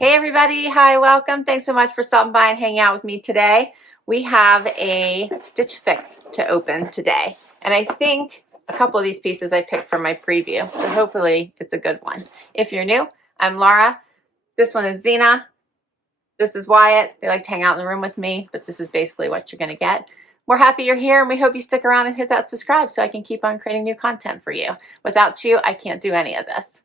Hey everybody, hi, welcome. Thanks so much for stopping by and hanging out with me today. We have a stitch fix to open today. And I think a couple of these pieces I picked from my preview, so hopefully it's a good one. If you're new, I'm Laura. This one is Zena. This is Wyatt. They like to hang out in the room with me, but this is basically what you're gonna get. We're happy you're here and we hope you stick around and hit that subscribe so I can keep on creating new content for you. Without you, I can't do any of this.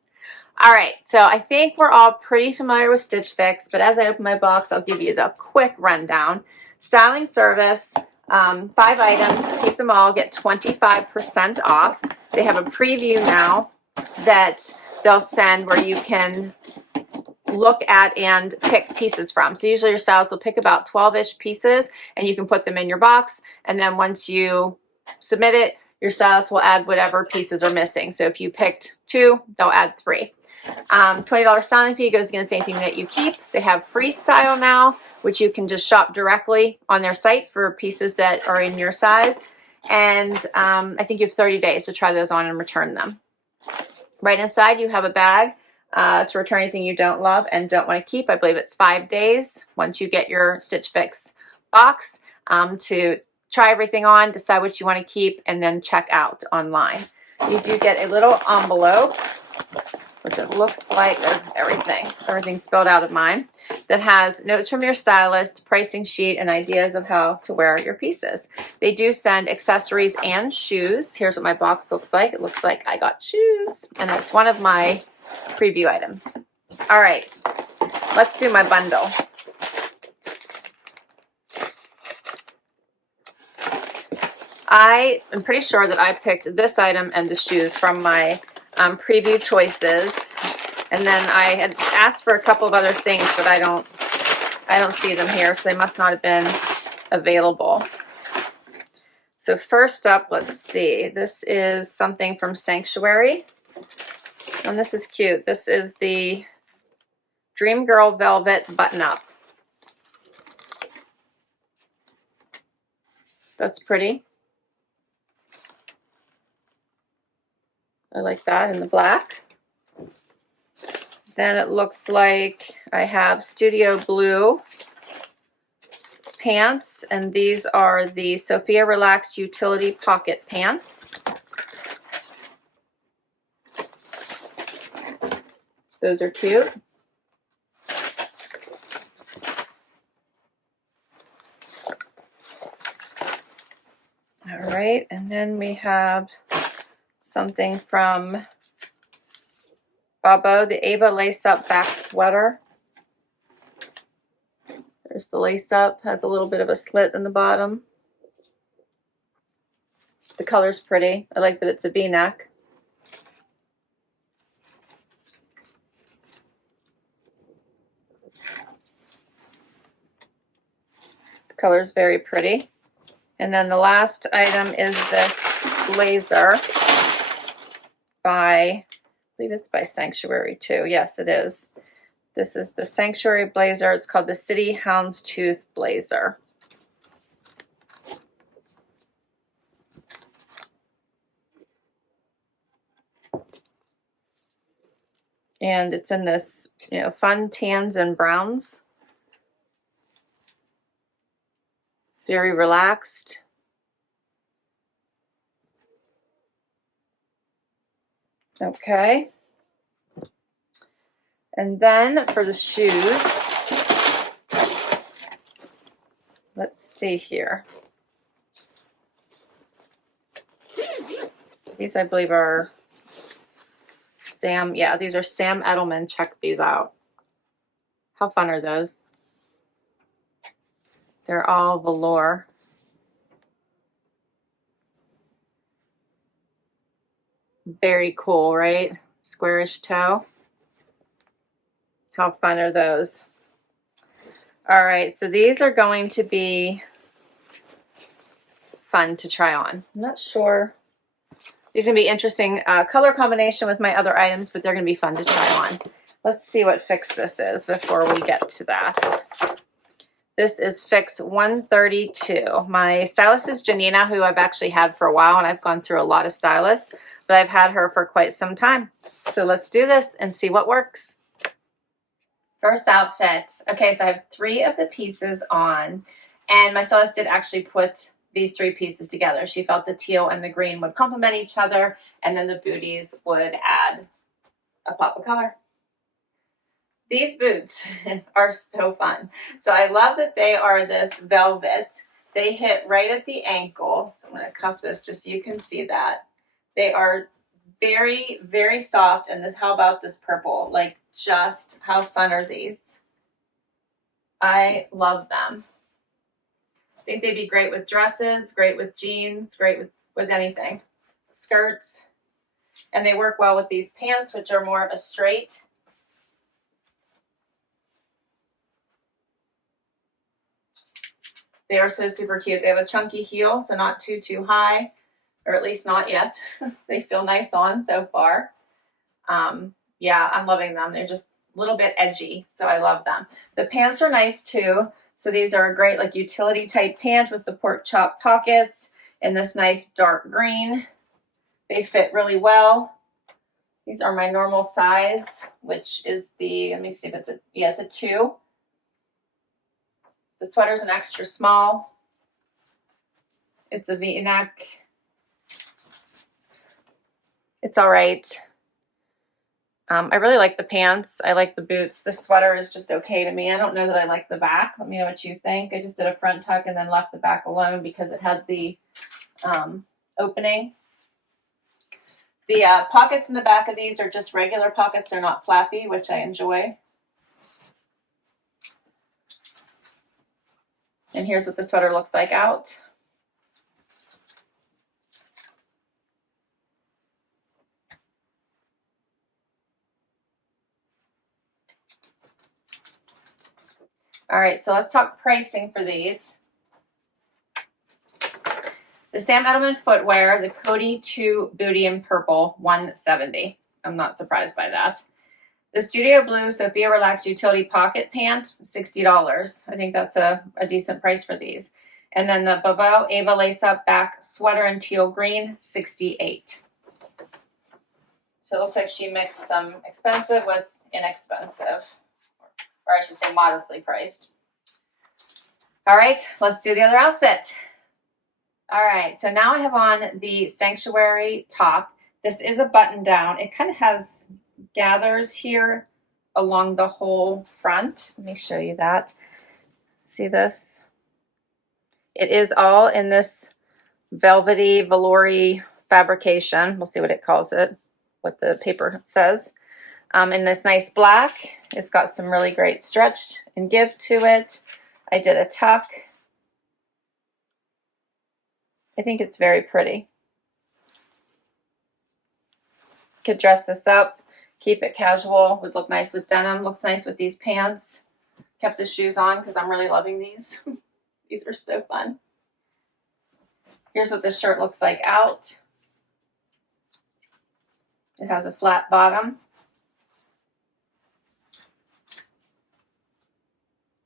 All right, so I think we're all pretty familiar with Stitch Fix, but as I open my box, I'll give you the quick rundown. Styling service, 5 items, keep them all, get 25% off. They have a preview now that they'll send where you can look at and pick pieces from. So usually your stylist will pick about 12-ish pieces and you can put them in your box, and then once you submit it, your stylist will add whatever pieces are missing. So if you picked 2, they'll add 3. $20 styling fee goes against anything that you keep. They have freestyle now, which you can just shop directly on their site for pieces that are in your size. And I think you have 30 days to try those on and return them. Right inside you have a bag to return anything you don't love and don't want to keep. I believe it's 5 days once you get your Stitch Fix box to try everything on, decide what you want to keep, and then check out online. You do get a little envelope, which it looks like there's everything spelled out of mine, that has notes from your stylist, pricing sheet, and ideas of how to wear your pieces. They do send accessories and shoes. Here's what my box looks like. It looks like I got shoes, and that's one of my preview items. All right, let's do my bundle. I am pretty sure that I picked this item and the shoes from my preview choices, and then I had asked for a couple of other things, but I don't see them here, so they must not have been available. So first up, let's see, this is something from Sanctuary, and this is cute. This is the Dreamgirl Velvet Button-Up. That's pretty. I like that in the black. Then it looks like I have Studio Blue pants, and these are the Sophia Relaxed Utility Pocket Pants. Those are cute. All right, and then we have something from Bobeau, the Ava lace-up back sweater. There's the lace-up, has a little bit of a slit in the bottom. The color's pretty. I like that it's a V-neck. The color's very pretty. And then the last item is this blazer by, I believe it's by Sanctuary too. Yes, it is. This is the Sanctuary blazer. It's called the City Houndstooth blazer. And it's in this, fun tans and browns. Very relaxed. Okay. And then for the shoes, let's see here. These I believe are these are Sam Edelman. Check these out. How fun are those? They're all velour. Very cool, right? Squarish toe. How fun are those? All right, so these are going to be fun to try on. I'm not sure. These are going to be interesting color combination with my other items, but they're going to be fun to try on. Let's see what fix this is before we get to that. This is Fix 132. My stylist is Janina, who I've actually had for a while, and I've gone through a lot of stylists, but I've had her for quite some time. So let's do this and see what works. First outfit. Okay, so I have 3 of the pieces on, and my stylist did actually put these 3 pieces together. She felt the teal and the green would complement each other, and then the booties would add a pop of color. These boots are so fun. So I love that they are this velvet. They hit right at the ankle. So I'm going to cuff this just so you can see that. They are very, very soft. And this, how about this purple? Like, just how fun are these? I love them. I think they'd be great with dresses, great with jeans, great with anything. Skirts. And they work well with these pants, which are more of a straight. They are so super cute. They have a chunky heel, so not too high, or at least not yet. They feel nice on so far. Yeah, I'm loving them. They're just a little bit edgy, so I love them. The pants are nice too. So these are a great like utility type pant with the pork chop pockets in this nice dark green. They fit really well. These are my normal size, which is the, let me see if it's a, yeah, it's a 2. The sweater's an extra small. It's a V-neck. It's all right. I really like the pants. I like the boots. The sweater is just okay to me. I don't know that I like the back. Let me know what you think. I just did a front tuck and then left the back alone because it had the opening. The pockets in the back of these are just regular pockets. They're not flappy, which I enjoy. And here's what the sweater looks like out. All right, so let's talk pricing for these. The Sam Edelman footwear, the Codie 2 Bootie in purple, $170. I'm not surprised by that. The Studio Blue Sophia Relaxed Utility Pocket Pant, $60. I think that's a decent price for these. And then the Bobeau Ava Lace-Up Back Sweater in teal green, $68. So it looks like she mixed some expensive with inexpensive. Or I should say modestly priced. All right, let's do the other outfit. All right, so now I have on the Sanctuary top. This is a button down. It kind of has gathers here along the whole front. Let me show you that. See this? It is all in this velvety, velour-y fabrication. We'll see what it calls it, what the paper says. In this nice black. It's got some really great stretch and give to it. I did a tuck. I think it's very pretty. Could dress this up, keep it casual, would look nice with denim, looks nice with these pants. Kept the shoes on because I'm really loving these. These are so fun. Here's what this shirt looks like out. It has a flat bottom.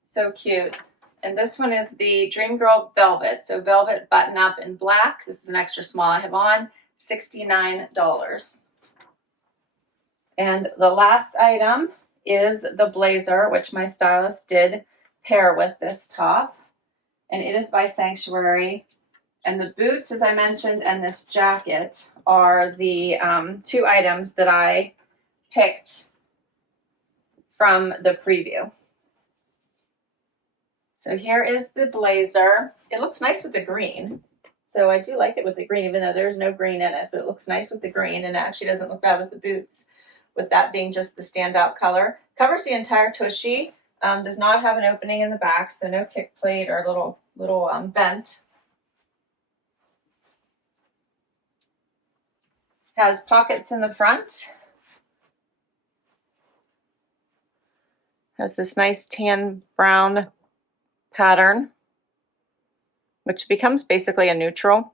So cute. And this one is the Dreamgirl Velvet. So velvet button up in black. This is an extra small I have on. $69. And the last item is the blazer, which my stylist did pair with this top. And it is by Sanctuary. And the boots, as I mentioned, and this jacket are the 2 items that I picked from the preview. So here is the blazer. It looks nice with the green. So I do like it with the green, even though there's no green in it, but it looks nice with the green, and it actually doesn't look bad with the boots, with that being just the standout color. Covers the entire tushy, does not have an opening in the back, so no kick plate or little vent. Has pockets in the front. Has this nice tan brown pattern, which becomes basically a neutral.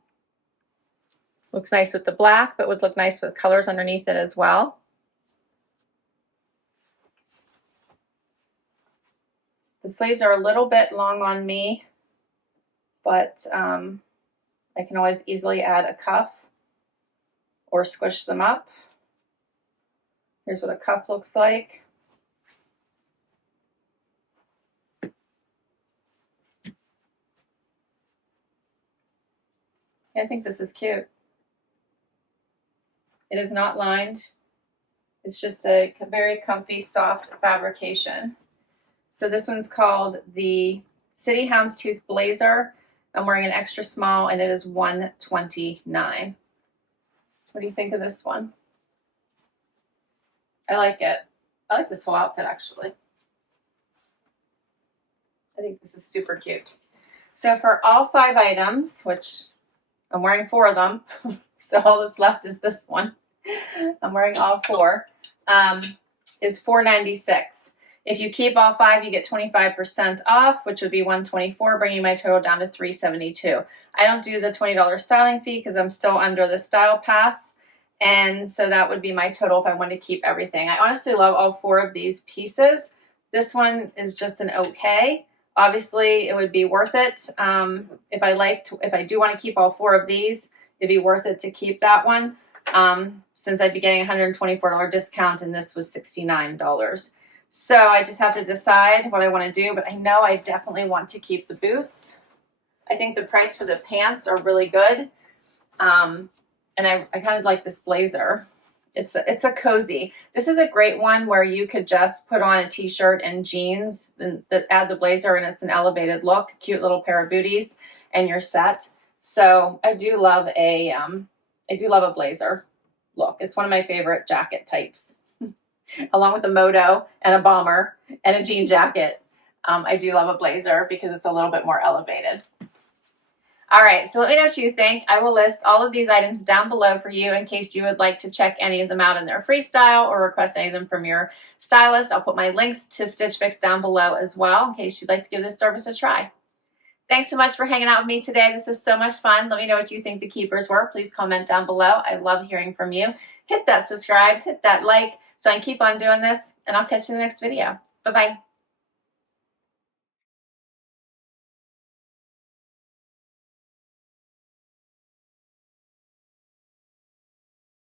Looks nice with the black, but would look nice with colors underneath it as well. The sleeves are a little bit long on me, but I can always easily add a cuff or squish them up. Here's what a cuff looks like. Yeah, I think this is cute. It is not lined. It's just a very comfy, soft fabrication. So this one's called the City Houndstooth Blazer. I'm wearing an extra small and it is $129. What do you think of this one? I like it. I like this whole outfit actually. I think this is super cute. So for all 5 items, which I'm wearing 4 of them, so all that's left is this one. I'm wearing all 4. Is $496. If you keep all 5, you get 25% off, which would be $124, bringing my total down to $372. I don't do the $20 styling fee because I'm still under the style pass, and so that would be my total if I wanted to keep everything. I honestly love all 4 of these pieces. This one is just an okay. Obviously, it would be worth it. If I do want to keep all 4 of these, it'd be worth it to keep that one. Since I'd be getting a $124 discount and this was $69. So I just have to decide what I want to do, but I know I definitely want to keep the boots. I think the price for the pants are really good. And I kind of like this blazer. It's a cozy. This is a great one where you could just put on a t-shirt and jeans and add the blazer and it's an elevated look, cute little pair of booties and you're set. So I do love a blazer look. It's one of my favorite jacket types. Along with a moto and a bomber and a jean jacket. I do love a blazer because it's a little bit more elevated. All right, so let me know what you think. I will list all of these items down below for you in case you would like to check any of them out in their freestyle or request any of them from your stylist. I'll put my links to Stitch Fix down below as well in case you'd like to give this service a try. Thanks so much for hanging out with me today. This was so much fun. Let me know what you think the keepers were. Please comment down below. I love hearing from you. Hit that subscribe, hit that like, so I can keep on doing this, and I'll catch you in the next video. Bye-bye.